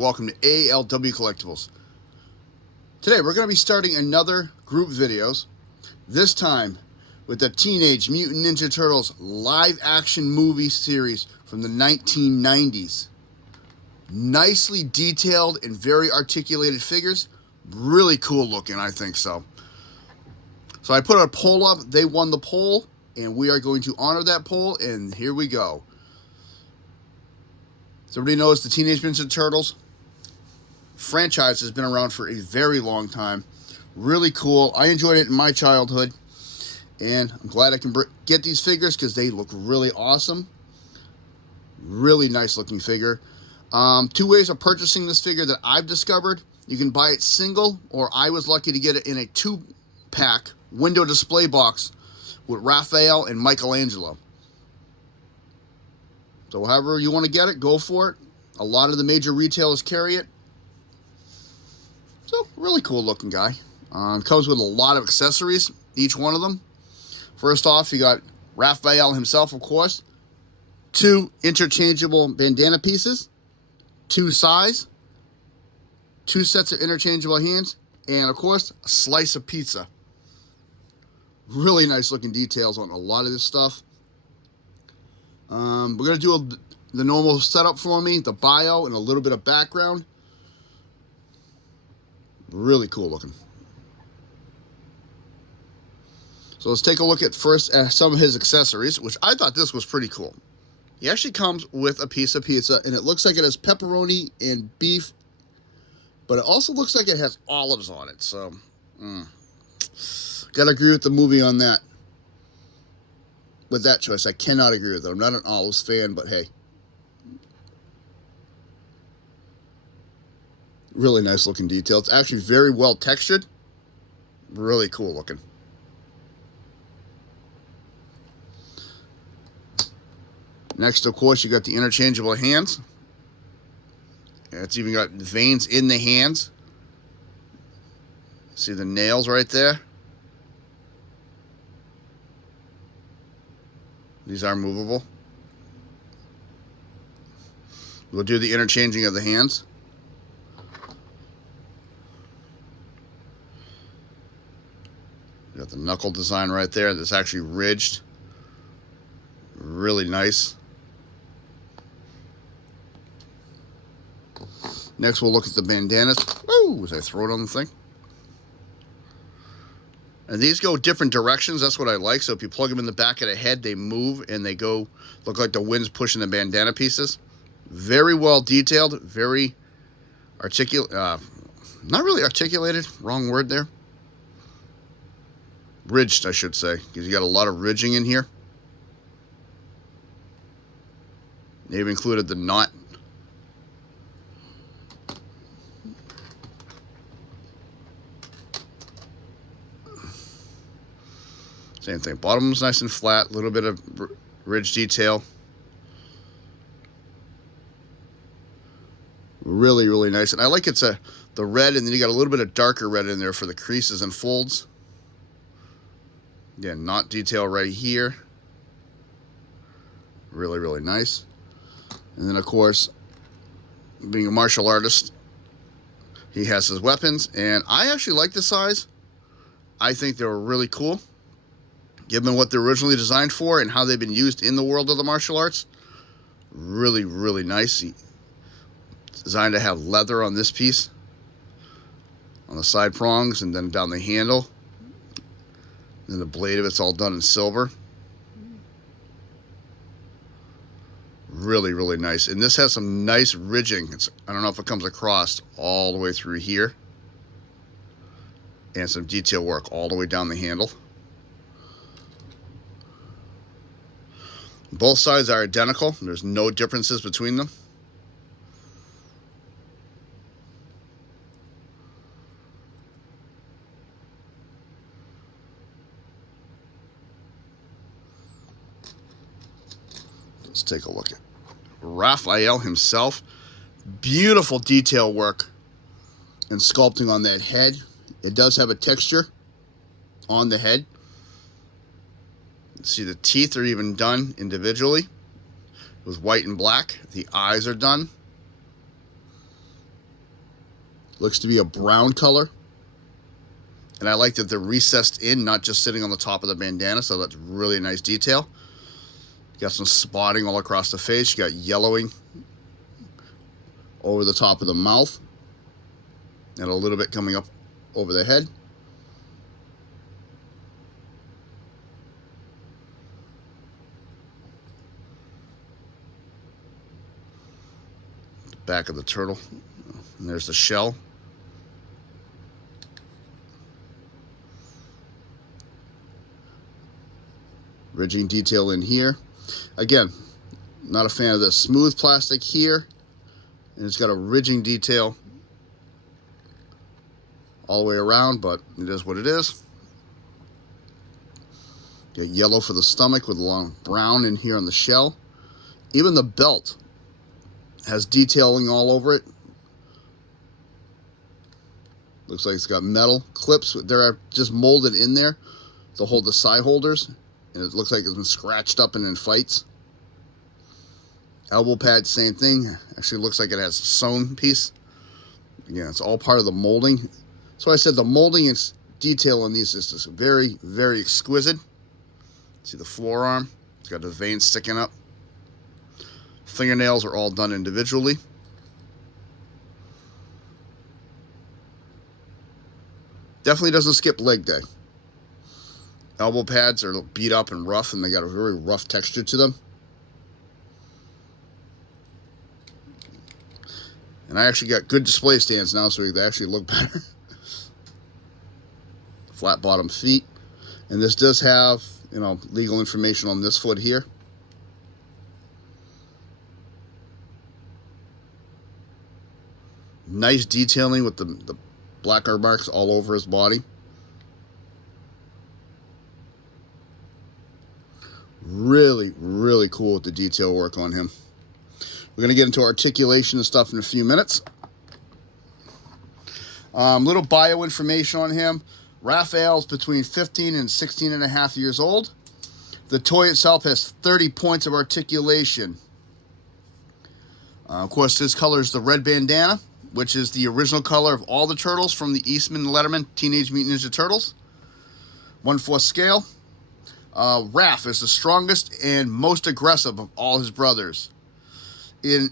welcome to ALW Collectibles. Today we're going to be starting another group videos, this time with the Teenage Mutant Ninja Turtles live action movie series from the 1990s. Nicely detailed and very articulated figures, really cool looking, I think so. So I put a poll up, they won the poll, and we are going to honor that poll, and here we go. So everybody knows the Teenage Mutant Ninja Turtles franchise has been around for a very long time. Really cool. I enjoyed it in my childhood, and I'm glad I can get these figures because they look really awesome. Really nice looking figure. Two ways of purchasing this figure that I've discovered. You can buy it single, or I was lucky to get it in a 2-pack window display box with Raphael and Michelangelo. So however you want to get it, go for it. A lot of the major retailers carry it. So, really cool looking guy. Comes with a lot of accessories, each one of them. First off, you got Raphael himself, of course. 2 interchangeable bandana pieces. 2 size. 2 sets of interchangeable hands. And, of course, a slice of pizza. Really nice looking details on a lot of this stuff. We're going to do the normal setup for me, the bio, and a little bit of background. Really cool looking. So let's take a look at first at some of his accessories, which I thought this was pretty cool. He actually comes with a piece of pizza, and it looks like it has pepperoni and beef, but it also looks like it has olives on it. So, gotta agree with the movie on that. With that choice, I cannot agree with it. I'm not an olives fan, but hey. Really nice looking detail. It's actually very well textured. Really cool looking. Next, of course, you got the interchangeable hands. It's even got veins in the hands. See the nails right there? These are movable. We'll do the interchanging of the hands. Got the knuckle design right there that's actually ridged. Really nice. Next we'll look at the bandanas. Ooh, as I throw it on the thing. And these go different directions. That's what I like. So if you plug them in the back of the head, they move and they go, look like the wind's pushing the bandana pieces. Very well detailed, very articulate, not really articulated, wrong word there. Ridged, I should say, because you got a lot of ridging in here. They've included the knot. Same thing. Bottom's nice and flat. A little bit of ridge detail. Really, really nice. And I like it's the red, and then you got a little bit of darker red in there for the creases and folds. Again, knot detail right here. Really, really nice. And then, of course, being a martial artist, he has his weapons. And I actually like the size. I think they were really cool, given what they're originally designed for and how they've been used in the world of the martial arts. Really, really nice. Designed to have leather on this piece, on the side prongs, and then down the handle. And the blade of it's all done in silver. Really, really nice. And this has some nice ridging. I don't know if it comes across all the way through here. And some detail work all the way down the handle. Both sides are identical. There's no differences between them. Let's take a look at Raphael himself. Beautiful detail work and sculpting on that head. It does have a texture on the head. See, the teeth are even done individually with white and black. The eyes are done. Looks to be a brown color. And I like that they're recessed in, not just sitting on the top of the bandana, so that's really a nice detail. You got some spotting all across the face. You got yellowing over the top of the mouth. And a little bit coming up over the head. The back of the turtle. And there's the shell. Ridging detail in here. Again, not a fan of the smooth plastic here. And it's got a ridging detail all the way around, but it is what it is. Get yellow for the stomach with a long brown in here on the shell. Even the belt has detailing all over it. Looks like it's got metal clips. They're just molded in there to hold the side holders. And it looks like it's been scratched up and in fights. Elbow pad, same thing. Actually looks like it has a sewn piece. Again, it's all part of the molding. So I said the molding and detail on these is just very, very exquisite. See the forearm? It's got the veins sticking up. Fingernails are all done individually. Definitely doesn't skip leg day. Elbow pads are beat up and rough, and they got a very rough texture to them. And I actually got good display stands now, so they actually look better. Flat bottom feet. And this does have, you know, legal information on this foot here. Nice detailing with the black marks all over his body. Really, really cool with the detail work on him. We're going to get into articulation and stuff in a few minutes. Little bio information on him. Raphael's between 15 and 16 and a half years old. The toy itself has 30 points of articulation. Of course, his color is the red bandana, which is the original color of all the turtles from the Eastman and Letterman Teenage Mutant Ninja Turtles. 1/4 scale. Raph is the strongest and most aggressive of all his brothers. And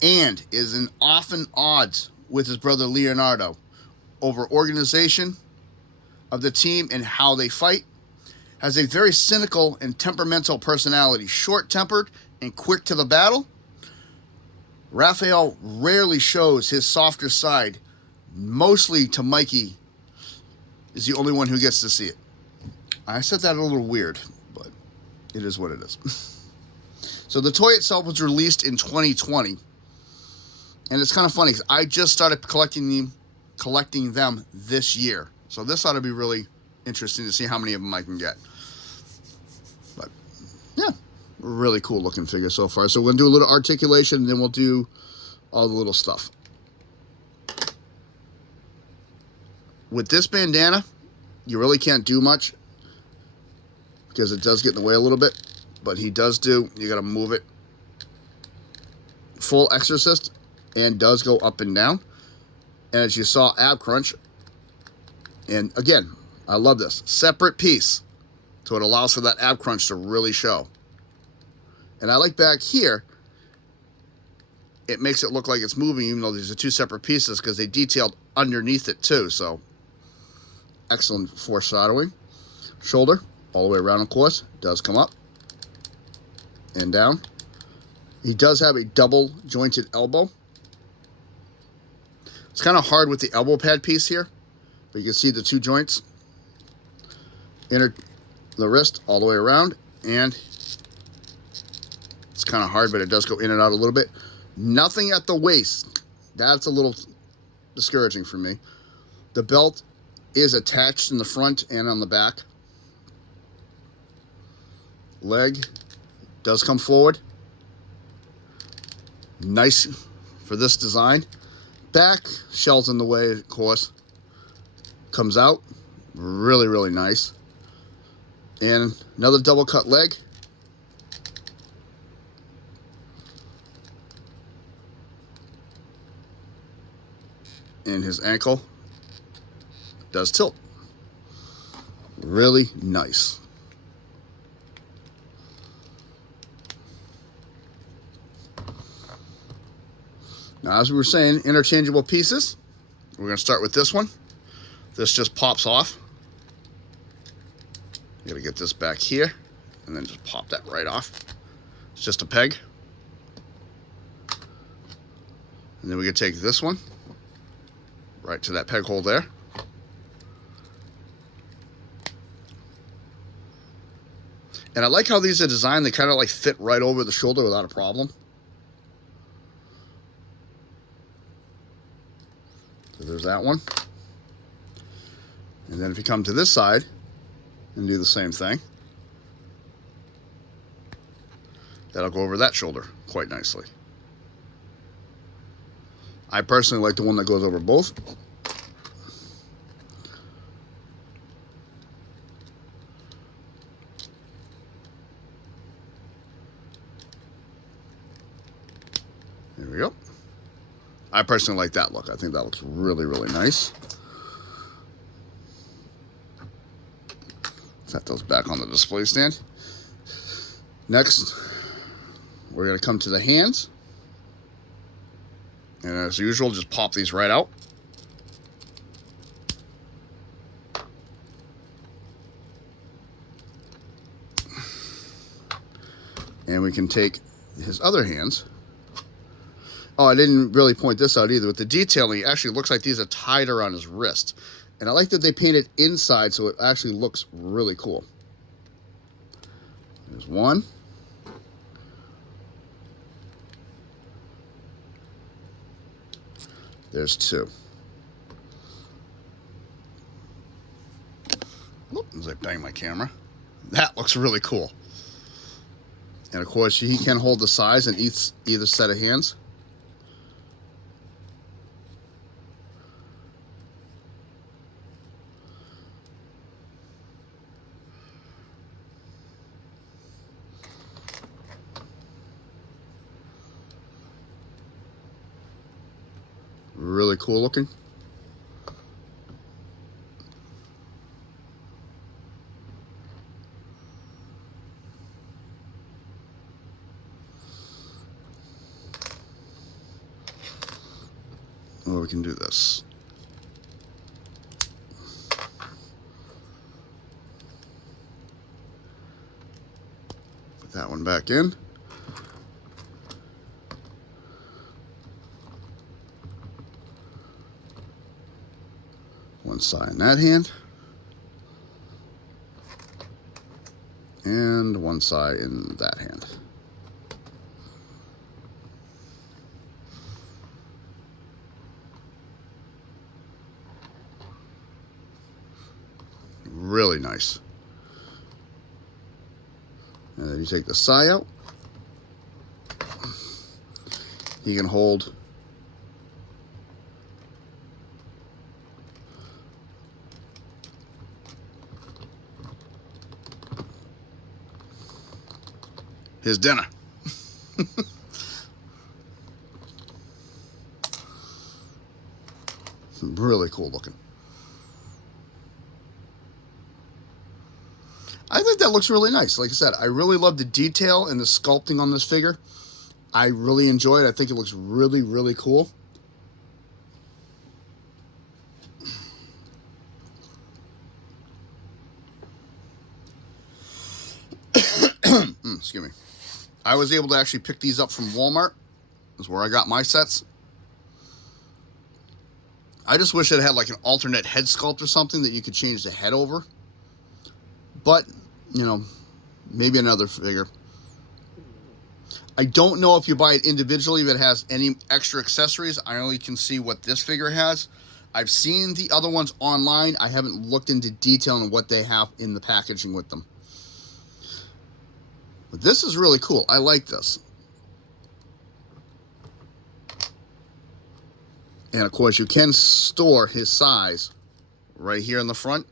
is in often odds with his brother Leonardo over organization of the team and how they fight. Has a very cynical and temperamental personality, short-tempered and quick to the battle. Raphael rarely shows his softer side. Mostly to Mikey is the only one who gets to see it. I said that a little weird, but it is what it is. So the toy itself was released in 2020. And it's kind of funny, because I just started collecting them this year. So this ought to be really interesting to see how many of them I can get. But, yeah, really cool looking figure so far. So we're going to do a little articulation, and then we'll do all the little stuff. With this bandana, you really can't do much, because it does get in the way a little bit. But he does do, you got to move it. Full exorcist, and does go up and down. And as you saw, ab crunch. And again, I love this. Separate piece. So it allows for that ab crunch to really show. And I like back here, it makes it look like it's moving, even though these are two separate pieces, because they detailed underneath it too. So excellent foreshadowing. Shoulder, all the way around, of course, does come up and down. He does have a double jointed elbow. It's kind of hard with the elbow pad piece here, but you can see the two joints. The wrist all the way around, and it's kind of hard, but it does go in and out a little bit. Nothing at the waist. That's a little discouraging for me. The belt is attached in the front and on the back. Leg does come forward. Nice for this design. Back, shell's in the way, of course. Comes out. Really, really nice. And another double cut leg. and his ankle does tilt. Really nice. Now, as we were saying, interchangeable pieces. We're going to start with this one. This just pops off. You got to get this back here and then just pop that right off. It's just a peg. And then we can take this one right to that peg hole there. And I like how these are designed. They kind of like fit right over the shoulder without a problem. So there's that one. And then if you come to this side and do the same thing, that'll go over that shoulder quite nicely. I personally like the one that goes over both. There we go. I personally like that look. I think that looks really, really nice. Set those back on the display stand. Next, we're going to come to the hands. And as usual, just pop these right out. And we can take his other hands. Oh, I didn't really point this out either. With the detailing, it actually looks like these are tied around his wrist. And I like that they painted inside, so it actually looks really cool. There's one. There's two. Whoop, as I bang my camera. That looks really cool. And of course, he can hold the size in either set of hands. Really cool looking. Or we can do this. Put that one back in. One side in that hand. And one side in that hand. Really nice. And then you take the sai out. You can hold his dinner. Really cool looking. I think that looks really nice. Like I said, I really love the detail and the sculpting on this figure. I really enjoy it. I think it looks really, really cool. Excuse me. I was able to actually pick these up from Walmart. That's where I got my sets. I just wish it had like an alternate head sculpt or something that you could change the head over. But, you know, maybe another figure. I don't know if you buy it individually if it has any extra accessories. I only can see what this figure has. I've seen the other ones online. I haven't looked into detail on what they have in the packaging with them. But this is really cool. I like this. And of course, you can store his size right here in the front.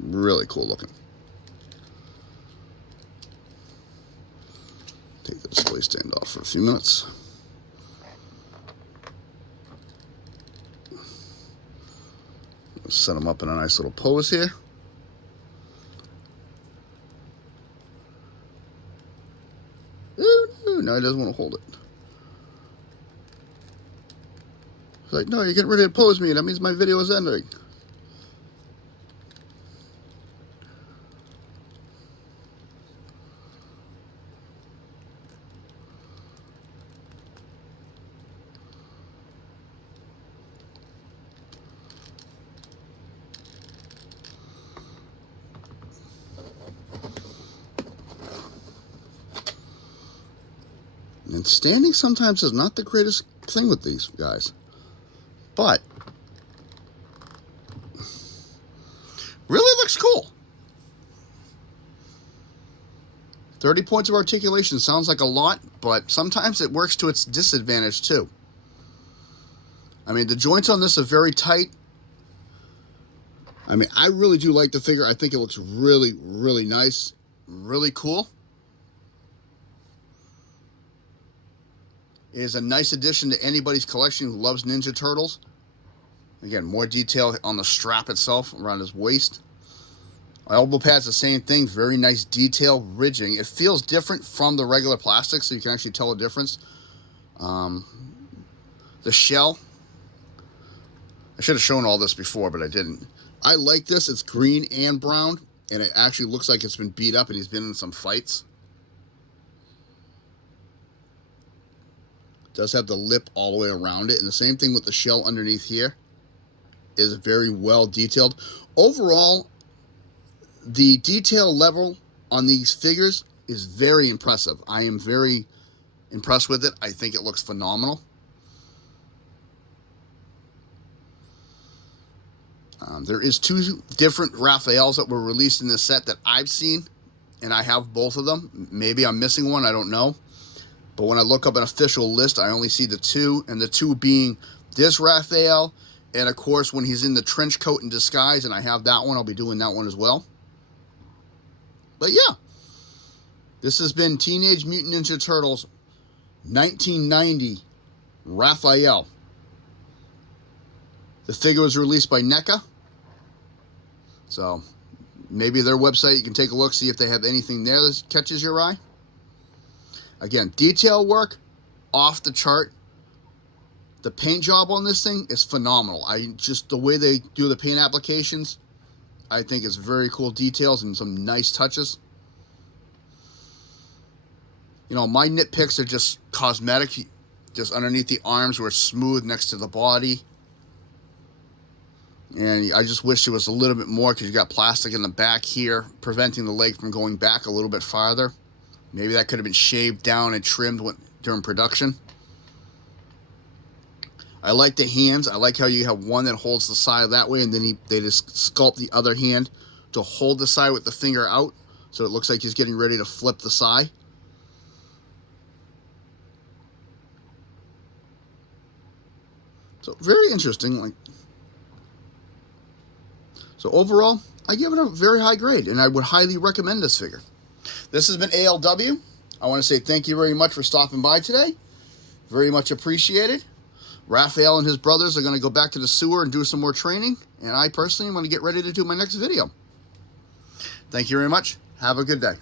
Really cool looking. stand off for a few minutes. Set him up in a nice little pose here. Ooh, no, he doesn't want to hold it. It's like, no, you're getting ready to pose me. That means my video is ending. And standing sometimes is not the greatest thing with these guys. But really looks cool. 30 points of articulation sounds like a lot, but sometimes it works to its disadvantage too. I mean, the joints on this are very tight. I mean, I really do like the figure. I think it looks really, really nice. Really cool. It is a nice addition to anybody's collection who loves Ninja Turtles. Again, more detail on the strap itself around his waist. Elbow pad's the same thing. Very nice detail, ridging. It feels different from the regular plastic, so you can actually tell a difference. The shell. I should have shown all this before, but I didn't. I like this. It's green and brown, and it actually looks like it's been beat up and he's been in some fights. Does have the lip all the way around it, and the same thing with the shell underneath here is very well detailed. Overall, the detail level on these figures is very impressive. I am very impressed with it. I think it looks phenomenal. There is 2 different Raphaels that were released in this set that I've seen, and I have both of them. Maybe I'm missing one, I don't know. But when I look up an official list, I only see the 2, and the 2 being this Raphael, and of course when he's in the trench coat and disguise, and I have that one, I'll be doing that one as well. But yeah, this has been Teenage Mutant Ninja Turtles 1990 Raphael. The figure was released by NECA, so maybe their website, you can take a look, see if they have anything there that catches your eye. Again, detail work, off the chart. The paint job on this thing is phenomenal. Just the way they do the paint applications, I think is very cool details and some nice touches. You know, my nitpicks are just cosmetic, just underneath the arms where it's smooth next to the body. And I just wish there was a little bit more, because you got plastic in the back here, preventing the leg from going back a little bit farther. Maybe that could have been shaved down and trimmed during production. I like the hands. I like how you have one that holds the side that way, and then they just sculpt the other hand to hold the side with the finger out, so it looks like he's getting ready to flip the side. So very interesting. So overall, I give it a very high grade, and I would highly recommend this figure. This has been ALW. I want to say thank you very much for stopping by today. Very much appreciated. Raphael and his brothers are going to go back to the sewer and do some more training, and I personally am going to get ready to do my next video. Thank you very much. Have a good day.